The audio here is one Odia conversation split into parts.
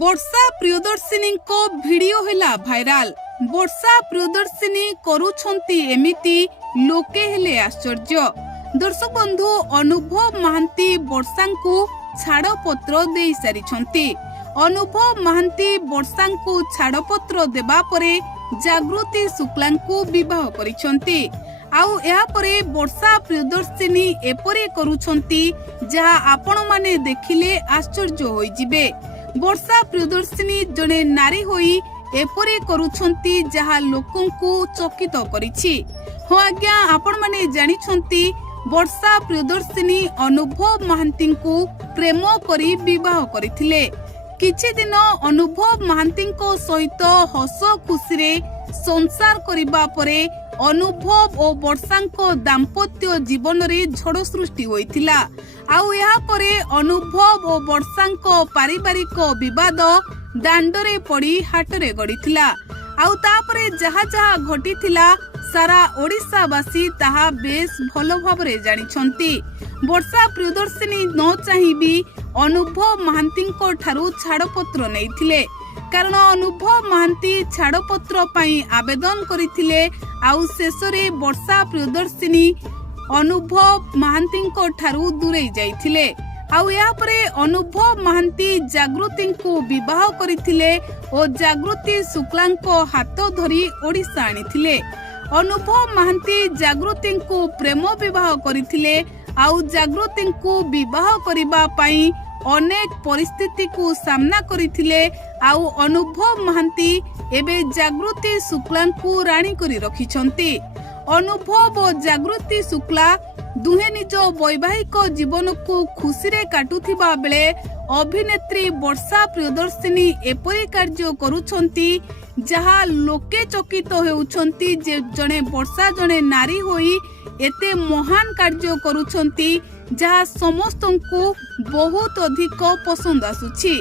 ବର୍ଷା ପ୍ରିୟଦର୍ଶିନୀଙ୍କ ଭିଡିଓ ହେଲା ଭାଇରାଲ। ବର୍ଷା ପ୍ରିୟଦର୍ଶିନୀ କରୁଛନ୍ତି ଏମିତି ଲୋକେ ହେଲେ ଆଶ୍ଚର୍ଯ୍ୟ। ଦର୍ଶକ ବନ୍ଧୁ, ଅନୁଭବ ମହାନ୍ତି ବର୍ଷାଙ୍କୁ ଛାଡ଼ପତ୍ର ଦେଇ ସାରିଛନ୍ତି। ଅନୁଭବ ମହାନ୍ତି ବର୍ଷାଙ୍କୁ ଛାଡ଼ପତ୍ର ଦେବା ପରେ ଜାଗୃତି ଶୁକ୍ଲାଙ୍କୁ ବିବାହ କରିଛନ୍ତି। ଆଉ ଏହାପରେ ବର୍ଷା ପ୍ରିୟଦର୍ଶିନୀ ଏପରି କରୁଛନ୍ତି ଯାହା ଆପଣମାନେ ଦେଖିଲେ ଆଶ୍ଚର୍ଯ୍ୟ ହୋଇଯିବେ। ବର୍ଷା ପ୍ରିୟଦର୍ଶିନୀ ଜଣେ ନାରୀ ହୋଇ ଏପରି କରୁଛନ୍ତି ଯାହା ଲୋକଙ୍କୁ ଚକିତ କରିଛି। ହଁ ଆଜ୍ଞା, ଆପଣମାନେ ଜାଣିଛନ୍ତି ବର୍ଷା ପ୍ରିୟଦର୍ଶିନୀ ଅନୁଭବ ମହାନ୍ତିଙ୍କୁ ପ୍ରେମ କରି ବିବାହ କରିଥିଲେ। କିଛି ଦିନ ଅନୁଭବ ମହାନ୍ତିଙ୍କ ସହିତ ହସ ଖୁସିରେ ସଂସାର କରିବା ପରେ ଅନୁଭବ ଓ ବର୍ଷାଙ୍କ ଦାମ୍ପତ୍ୟ ଜୀବନରେ ଝଡ଼ ସୃଷ୍ଟି ହୋଇଥିଲା। ଆଉ ଏହାପରେ ଅନୁଭବ ଓ ବର୍ଷାଙ୍କ ପାରିବାରିକ ବିବାଦ ଦାଣ୍ଡରେ ପଡ଼ି ହାଟରେ ଗଡ଼ିଥିଲା। ଆଉ ତାପରେ ଯାହା ଯାହା ଘଟିଥିଲା ସାରା ଓଡ଼ିଶାବାସୀ ତାହା ବେଶ ଭଲ ଭାବରେ ଜାଣିଛନ୍ତି। ବର୍ଷା ପ୍ରିୟଦର୍ଶିନୀ ନ ଚାହିଁବି ଅନୁଭବ ମହାନ୍ତିଙ୍କ ଠାରୁ ଛାଡ଼ପତ୍ର ନେଇଥିଲେ, କାରଣ ଅନୁଭବ ମହାନ୍ତି ଛାଡ଼ପତ୍ର ପାଇଁ ଆବେଦନ କରିଥିଲେ। ଆଉ ଶେଷରେ ବର୍ଷା ପ୍ରିୟଦର୍ଶିନୀ ଅନୁଭବ ମହାନ୍ତିଙ୍କ ଠାରୁ ଦୂରେଇ ଯାଇଥିଲେ। ଆଉ ଏହାପରେ ଅନୁଭବ ମହାନ୍ତି ଜାଗୃତିଙ୍କୁ ବିବାହ କରିଥିଲେ ଓ ଜାଗୃତି ଶୁକ୍ଲାଙ୍କ ହାତ ଧରି ଓଡ଼ିଶା ଆଣିଥିଲେ। ଅନୁଭବ ମହାନ୍ତି ଜାଗୃତିଙ୍କୁ ପ୍ରେମ ବିବାହ କରିଥିଲେ। ଆଉ ଜାଗୃତିଙ୍କୁ ବିବାହ କରିବା ପାଇଁ ଅନେକ ପରିସ୍ଥିତିକୁ ସାମ୍ନା କରିଥିଲେ। ଆଉ ଅନୁଭବ ମହାନ୍ତି ଏବେ ଜାଗୃତି ଶୁକ୍ଲାଙ୍କୁ ରାଣୀ କରି ରଖିଛନ୍ତି। ଅନୁଭବ ଓ ଜାଗୃତି ଶୁକ୍ଲା ଦୁହେଁ ନିଜ ବୈବାହିକ ଜୀବନକୁ ଖୁସିରେ କାଟୁଥିବା ବେଳେ ଅଭିନେତ୍ରୀ ବର୍ଷା ପ୍ରିୟଦର୍ଶିନୀ ଏପରି କାର୍ଯ୍ୟ କରୁଛନ୍ତି ଯାହା ଲୋକେ ଚକିତ ହେଉଛନ୍ତି ଯେ ଜଣେ ବର୍ଷା ଜଣେ ନାରୀ ହୋଇ ଏତେ ମହାନ କାର୍ଯ୍ୟ କରୁଛନ୍ତି ଯାହା ସମସ୍ତଙ୍କୁ ବହୁତ ଅଧିକ ପସନ୍ଦ ଆସୁଛି।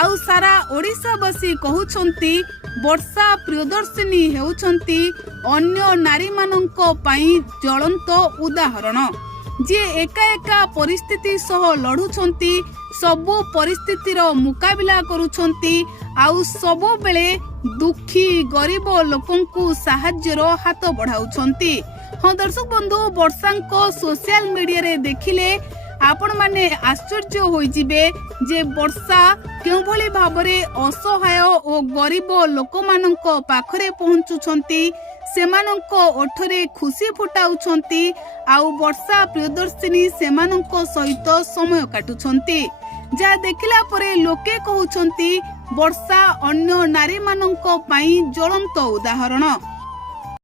ଆଉ ସାରା ଓଡ଼ିଶାବାସୀ କହୁଛନ୍ତି ବର୍ଷା ପ୍ରିୟଦର୍ଶିନୀ ହେଉଛନ୍ତି ଅନ୍ୟ ନାରୀମାନଙ୍କ ପାଇଁ ଜ୍ୱଳନ୍ତ ଉଦାହରଣ, ଯିଏ ଏକା ଏକା ପରିସ୍ଥିତି ସହ ଲଢୁଛନ୍ତି, ସବୁ ପରିସ୍ଥିତିର ମୁକାବିଲା କରୁଛନ୍ତି, ଆଉ ସବୁବେଳେ ଦୁଃଖୀ ଗରିବ ଲୋକଙ୍କୁ ସାହାଯ୍ୟର ହାତ ବଢାଉଛନ୍ତି। ହଁ ଦର୍ଶକ ବନ୍ଧୁ, ବର୍ଷାଙ୍କ ସୋସିଆଲ ମିଡିଆରେ ଦେଖିଲେ ଆପଣମାନେ ଆଶ୍ଚର୍ଯ୍ୟ ହୋଇଯିବେ ଯେ ବର୍ଷା କେଉଁଭଳି ଭାବରେ ଅସହାୟ ଓ ଗରିବ ଲୋକମାନଙ୍କ ପାଖରେ ପହଞ୍ଚୁଛନ୍ତି, ସେମାନଙ୍କ ଓଠରେ ଖୁସି ଫୁଟାଉଛନ୍ତି। ଆଉ ବର୍ଷା ପ୍ରିୟଦର୍ଶିନୀ ସେମାନଙ୍କ ସହିତ ସମୟ କାଟୁଛନ୍ତି, ଯାହା ଦେଖିଲା ପରେ ଲୋକେ କହୁଛନ୍ତି ବର୍ଷା ଅନ୍ୟ ନାରୀମାନଙ୍କ ପାଇଁ ଜ୍ୱଳନ୍ତ ଉଦାହରଣ।